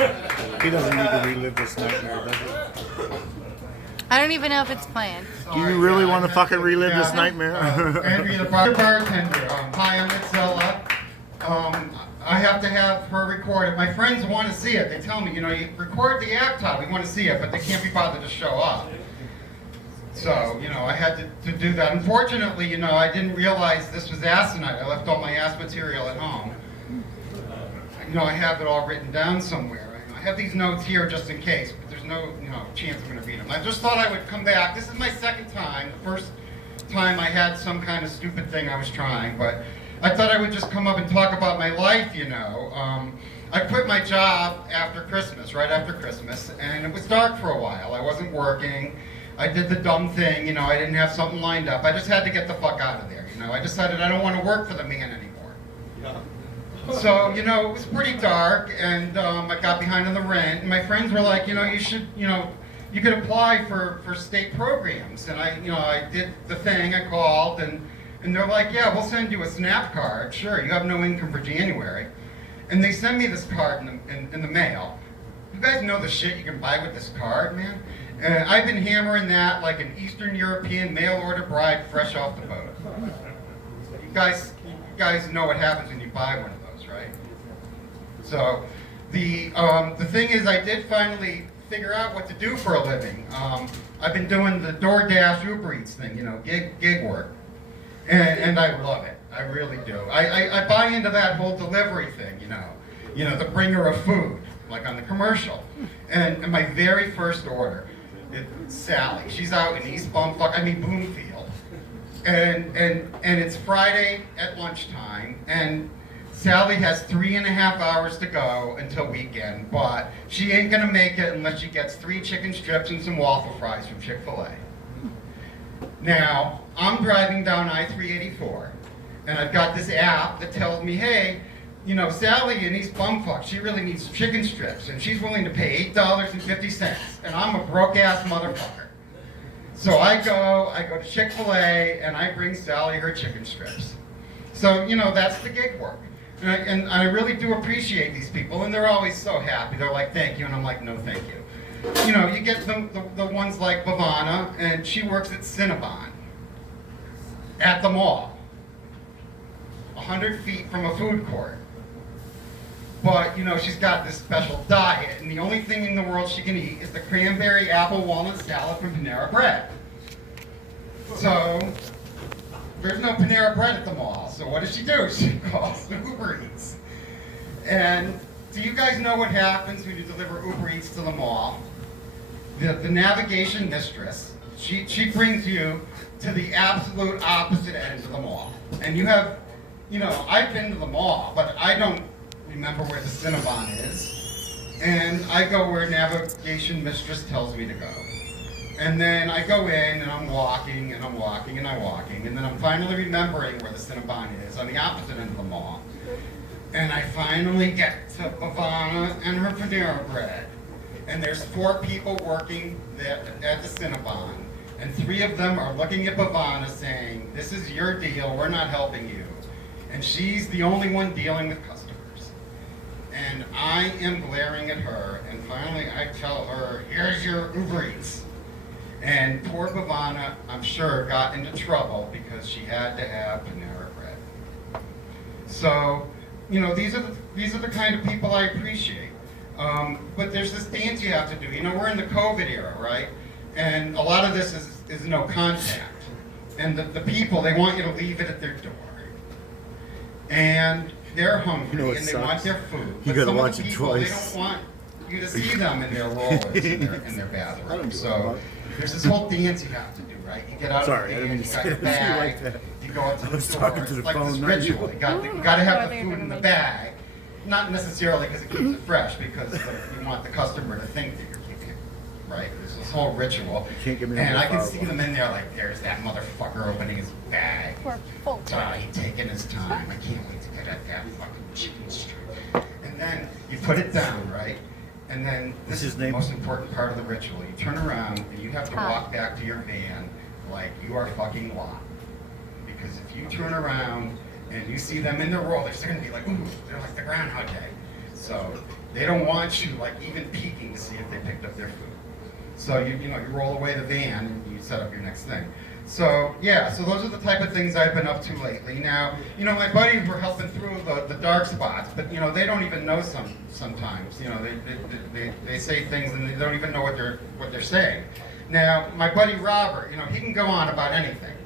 He doesn't need to relive this nightmare, does he? I don't even know if it's planned. Do you really want to fucking relive this nightmare? Andrea, the bartender. Hi, I'm Itzella. I have to have her record it. My friends want to see it. They tell me, you know, you record the act out. We want to see it, but they can't be bothered to show up. So, you know, I had to do that. Unfortunately, you know, I didn't realize this was ass tonight. I left all my ass material at home. You know, I have it all written down somewhere. I have these notes here just in case, but there's no, you know, chance I'm going to read them. I just thought I would come back. This is my second time. The first time I had some kind of stupid thing I was trying, but I thought I would just come up and talk about my life, you know. I quit my job after Christmas, right after Christmas, and it was dark for a while. I wasn't working. I did the dumb thing, you know, I didn't have something lined up. I just had to get the fuck out of there, you know. I decided I don't want to work for the man anymore. So, you know, it was pretty dark, and I got behind on the rent, and my friends were like, you know, you should, you know, you could apply for state programs. And I, you know, I did the thing, I called, and they're like, yeah, we'll send you a SNAP card. Sure, you have no income for January. And they send me this card in the mail. You guys know the shit you can buy with this card, man? And I've been hammering that like an Eastern European mail-order bride fresh off the boat. You guys know what happens when you buy one of those, right? So the thing is, I did finally figure out what to do for a living. I've been doing the DoorDash Uber Eats thing, you know, gig work. And I love it. I really do. I buy into that whole delivery thing, you know, the bringer of food, like on the commercial. And my very first order, it's Sally. She's out in Bloomfield. And it's Friday at lunchtime, and Sally has 3.5 hours to go until weekend, but she ain't gonna make it unless she gets 3 chicken strips and some waffle fries from Chick-fil-A. Now, I'm driving down I-384, and I've got this app that tells me, hey, you know, Sally in East Bumfuck, she really needs chicken strips, and she's willing to pay $8.50, and I'm a broke-ass motherfucker. So I go to Chick-fil-A, and I bring Sally her chicken strips. So, you know, that's the gig work. And I really do appreciate these people, and they're always so happy. They're like, thank you, and I'm like, no, thank you. You know, you get the ones like Bhavana, and she works at Cinnabon at the mall, 100 feet from a food court. But, you know, she's got this special diet, and the only thing in the world she can eat is the cranberry apple walnut salad from Panera Bread. So, there's no Panera Bread at the mall, so what does she do? She calls Uber Eats. And do you guys know what happens when you deliver Uber Eats to the mall? The navigation mistress, she brings you to the absolute opposite end of the mall. And you have, you know, I've been to the mall, but I don't remember where the Cinnabon is. And I go where navigation mistress tells me to go. And then I go in and I'm walking and I'm walking and I'm walking, and then I'm finally remembering where the Cinnabon is on the opposite end of the mall. And I finally get to Bhavana and her Panera Bread. And there's 4 people working there at the Cinnabon, and 3 of them are looking at Bhavana saying, this is your deal, we're not helping you. And she's the only one dealing with customers. And I am glaring at her, and finally I tell her, here's your Uber Eats. And poor Bhavana, I'm sure, got into trouble because she had to have Panera Bread. So, you know, these are the kind of people I appreciate. But there's this dance you have to do. You know, we're in the COVID era, right? And a lot of this is no contact. And the people, they want you to leave it at their door. And they're hungry, You know what and they sucks? want their food. You But gotta some watch of the it people, twice. They don't want you to see them in their rollers in their bathroom. So there's this whole dance you have to do, right? You get out Sorry, I of the didn't van, mean you to got your say it bag, like that. you go up to I the was door. talking to the It's like phone, this not you. ritual. You got to have the they're food gonna in the make bag. Not necessarily because it keeps it fresh, because you want the customer to think that you're keeping it, right? There's this whole ritual. can't give me and no I can more see them in there like, there's that motherfucker opening his bag. He's taking his time. I can't wait to get at that fucking chicken strip. And then you put it down, right? And then this is the most important part of the ritual. You turn around and you have to walk back to your van like you are fucking Lot. Because if you turn around and you see them in their rollers, they're gonna be like, ooh, they're like the Groundhog Day. So They don't want you like even peeking to see if they picked up their food. So you roll away the van and you set up your next thing. So yeah, so those are the type of things I've been up to lately. Now, my buddies were helping through the dark spots, but they don't even know sometimes. They say things and they don't even know what they're saying. Now, my buddy Robert, he can go on about anything.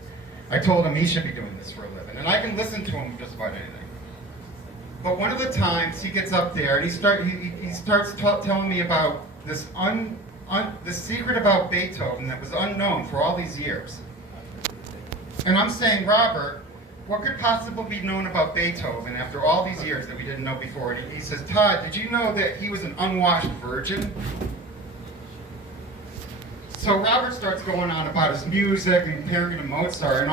I told him he should be doing this for a living, and I can listen to him just about anything. But one of the times he gets up there and he starts telling me about this this secret about Beethoven that was unknown for all these years. And I'm saying, Robert, what could possibly be known about Beethoven after all these years that we didn't know before? And he says, Todd, did you know that he was an unwashed virgin? So Robert starts going on about his music and comparing it to Mozart and all.